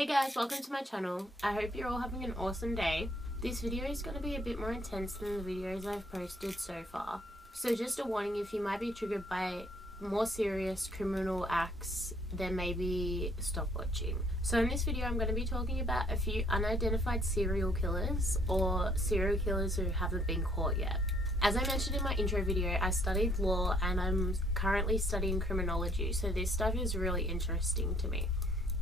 Hey guys, welcome to my channel. I hope you're all having an awesome day. This video is going to be a bit more intense than the videos I've posted so far. So just a warning, if you might be triggered by more serious criminal acts, then maybe stop watching. So in this video I'm going to be talking about a few unidentified serial killers or serial killers who haven't been caught yet. As I mentioned in my intro video, I studied law and I'm currently studying criminology, so this stuff is really interesting to me.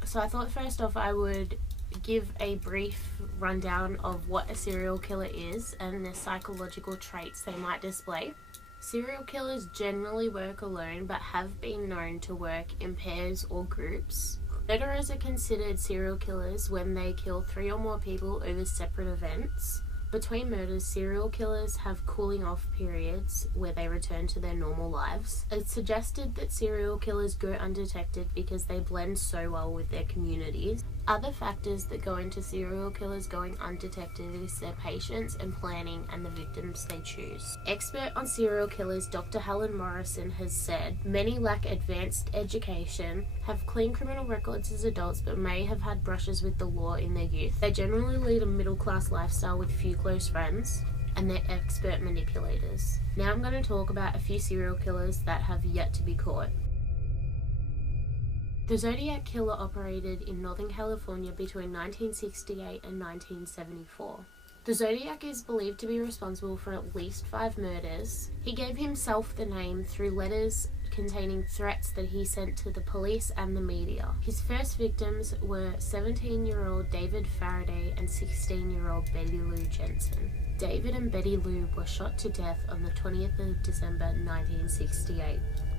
So I thought first off I would give a brief rundown of what a serial killer is and the psychological traits they might display. Serial killers generally work alone but have been known to work in pairs or groups. Murderers are considered serial killers when they kill 3 or more people over separate events. Between murders, serial killers have cooling off periods where they return to their normal lives. It's suggested that serial killers go undetected because they blend so well with their communities. Other factors that go into serial killers going undetected is their patience and planning and the victims they choose. Expert on serial killers Dr. Helen Morrison has said, many lack advanced education, have clean criminal records as adults but may have had brushes with the law in their youth. They generally lead a middle-class lifestyle with few close friends, and they're expert manipulators. Now I'm going to talk about a few serial killers that have yet to be caught. The Zodiac Killer operated in Northern California between 1968 and 1974. The Zodiac is believed to be responsible for at least 5 murders. He gave himself the name through letters containing threats that he sent to the police and the media. His first victims were 17-year-old David Faraday and 16-year-old Betty Lou Jensen. David and Betty Lou were shot to death on the 20th of December 1968.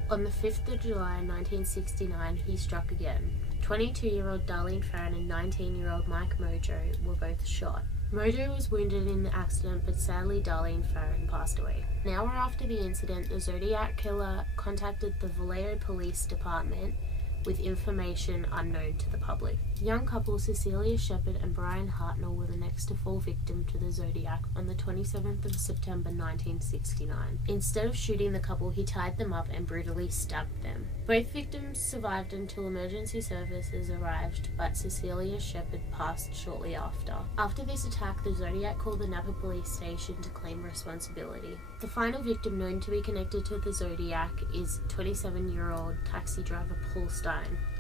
On the 5th of July 1969, he struck again. 22-year-old Darlene Farron and 19-year-old Mike Mojo were both shot. Mojo was wounded in the accident, but sadly Darlene Farron passed away. An hour after the incident, the Zodiac Killer contacted the Vallejo Police Department with information unknown to the public. Young couple Cecilia Shepard and Brian Hartnell were the next to fall victim to the Zodiac on the 27th of September 1969. Instead of shooting the couple, he tied them up and brutally stabbed them. Both victims survived until emergency services arrived, but Cecilia Shepard passed shortly after. After this attack, the Zodiac called the Napa police station to claim responsibility. The final victim known to be connected to the Zodiac is 27-year-old taxi driver Paul Stein.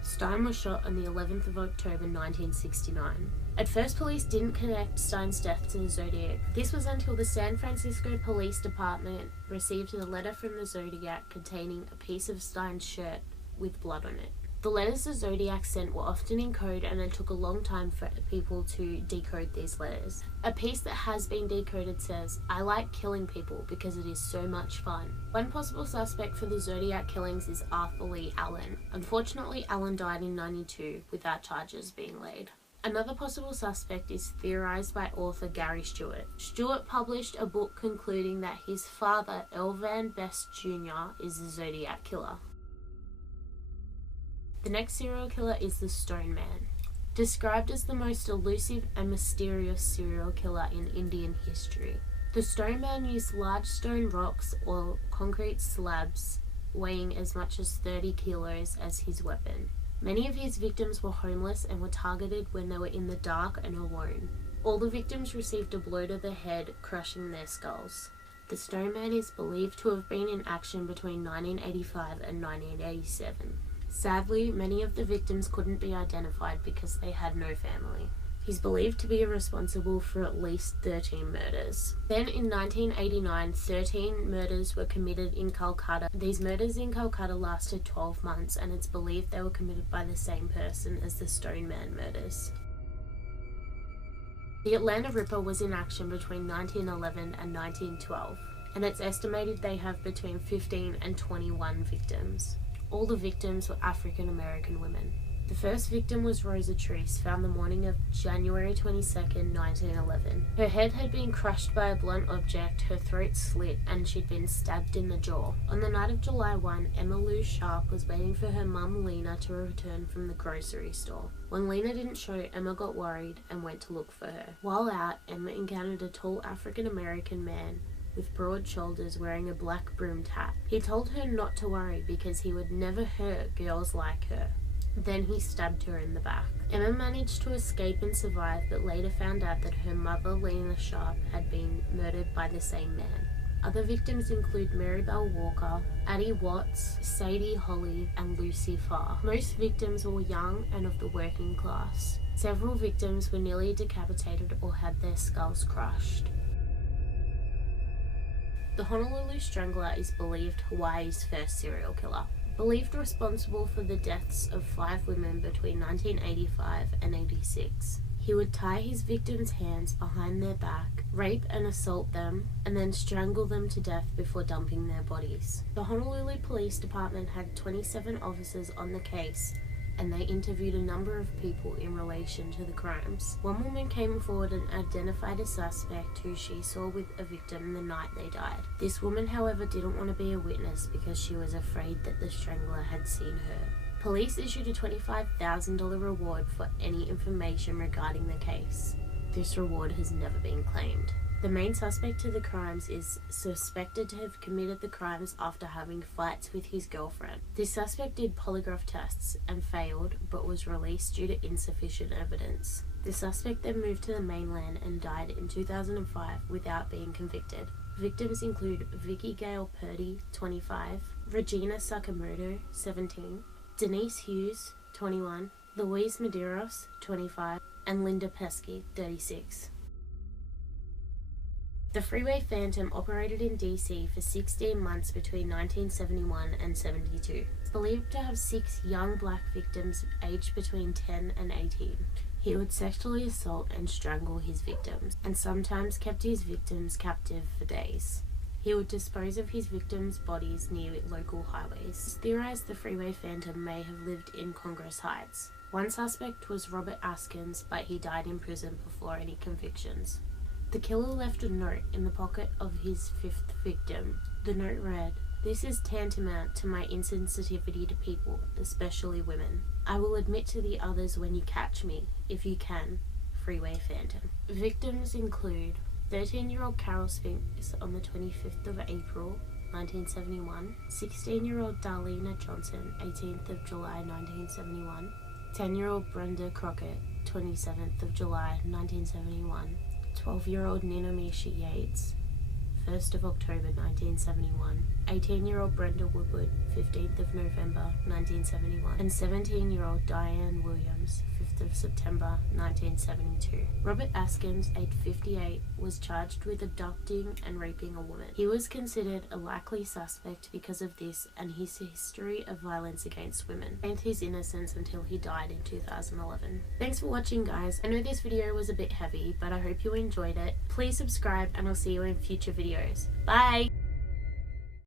Stein was shot on the 11th of October 1969. At first, police didn't connect Stein's death to the Zodiac. This was until the San Francisco Police Department received a letter from the Zodiac containing a piece of Stein's shirt with blood on it. The letters the Zodiac sent were often in code, and it took a long time for people to decode these letters. A piece that has been decoded says, "I like killing people because it is so much fun." One possible suspect for the Zodiac killings is Arthur Lee Allen. Unfortunately, Allen died in '92 without charges being laid. Another possible suspect is theorized by author Gary Stewart. Stewart published a book concluding that his father, Earl Van Best Jr., is the Zodiac Killer. The next serial killer is the Stone Man. Described as the most elusive and mysterious serial killer in Indian history. The Stone Man used large stone rocks or concrete slabs weighing as much as 30 kilos as his weapon. Many of his victims were homeless and were targeted when they were in the dark and alone. All the victims received a blow to the head, crushing their skulls. The Stone Man is believed to have been in action between 1985 and 1987. Sadly, many of the victims couldn't be identified because they had no family. He's believed to be responsible for at least 13 murders. Then in 1989, 13 murders were committed in Calcutta. These murders in Calcutta lasted 12 months, and it's believed they were committed by the same person as the Stone Man murders. The Atlanta Ripper was in action between 1911 and 1912, and it's estimated they have between 15 and 21 victims. All the victims were African American women. The first victim was Rosa Treese, found the morning of January 22nd, 1911. Her head had been crushed by a blunt object, her throat slit, and she'd been stabbed in the jaw. On the night of July 1, Emma Lou Sharp was waiting for her mum Lena to return from the grocery store. When Lena didn't show, Emma got worried and went to look for her. While out, Emma encountered a tall African American man with broad shoulders wearing a black brimmed hat. He told her not to worry because he would never hurt girls like her. Then he stabbed her in the back. Emma managed to escape and survive, but later found out that her mother, Lena Sharp, had been murdered by the same man. Other victims include Mary Bell Walker, Addie Watts, Sadie Holly, and Lucy Farr. Most victims were young and of the working class. Several victims were nearly decapitated or had their skulls crushed. The Honolulu Strangler is believed Hawaii's first serial killer. Believed responsible for the deaths of 5 women between 1985 and 86. He would tie his victims' hands behind their back, rape and assault them, and then strangle them to death before dumping their bodies. The Honolulu Police Department had 27 officers on the case, and they interviewed a number of people in relation to the crimes. One woman came forward and identified a suspect who she saw with a victim the night they died. This woman, however, didn't want to be a witness because she was afraid that the strangler had seen her. Police issued a $25,000 reward for any information regarding the case. This reward has never been claimed. The main suspect to the crimes is suspected to have committed the crimes after having fights with his girlfriend. This suspect did polygraph tests and failed, but was released due to insufficient evidence. The suspect then moved to the mainland and died in 2005 without being convicted. Victims include Vicky Gale Purdy, 25, Regina Sakamoto, 17, Denise Hughes, 21, Louise Medeiros, 25, and Linda Pesky, 36. The Freeway Phantom operated in DC for 16 months between 1971 and 72. It's believed to have 6 young black victims aged between 10 and 18. He would sexually assault and strangle his victims, and sometimes kept his victims captive for days. He would dispose of his victims' bodies near local highways. It's theorized the Freeway Phantom may have lived in Congress Heights. One suspect was Robert Askins, but he died in prison before any convictions. The killer left a note in the pocket of his 5th victim. The note read, "This is tantamount to my insensitivity to people, especially women. I will admit to the others when you catch me, if you can. Freeway Phantom." Victims include 13-year-old Carol Spinks on the 25th of April, 1971, 16-year-old Darlena Johnson, 18th of July, 1971, 10-year-old Brenda Crockett, 27th of July, 1971, 12-year-old Ninamisha Yates, 1st of October 1971, 18-year-old Brenda Woodward, 15th of November 1971, and 17-year-old Diane Williams, 5th of September 1972. Robert Askins, aged 58, was charged with abducting and raping a woman. He was considered a likely suspect because of this and his history of violence against women, and his innocence until he died in 2011. Thanks for watching, guys. I know this video was a bit heavy, but I hope you enjoyed it. Please subscribe and I'll see you in future videos. Bye!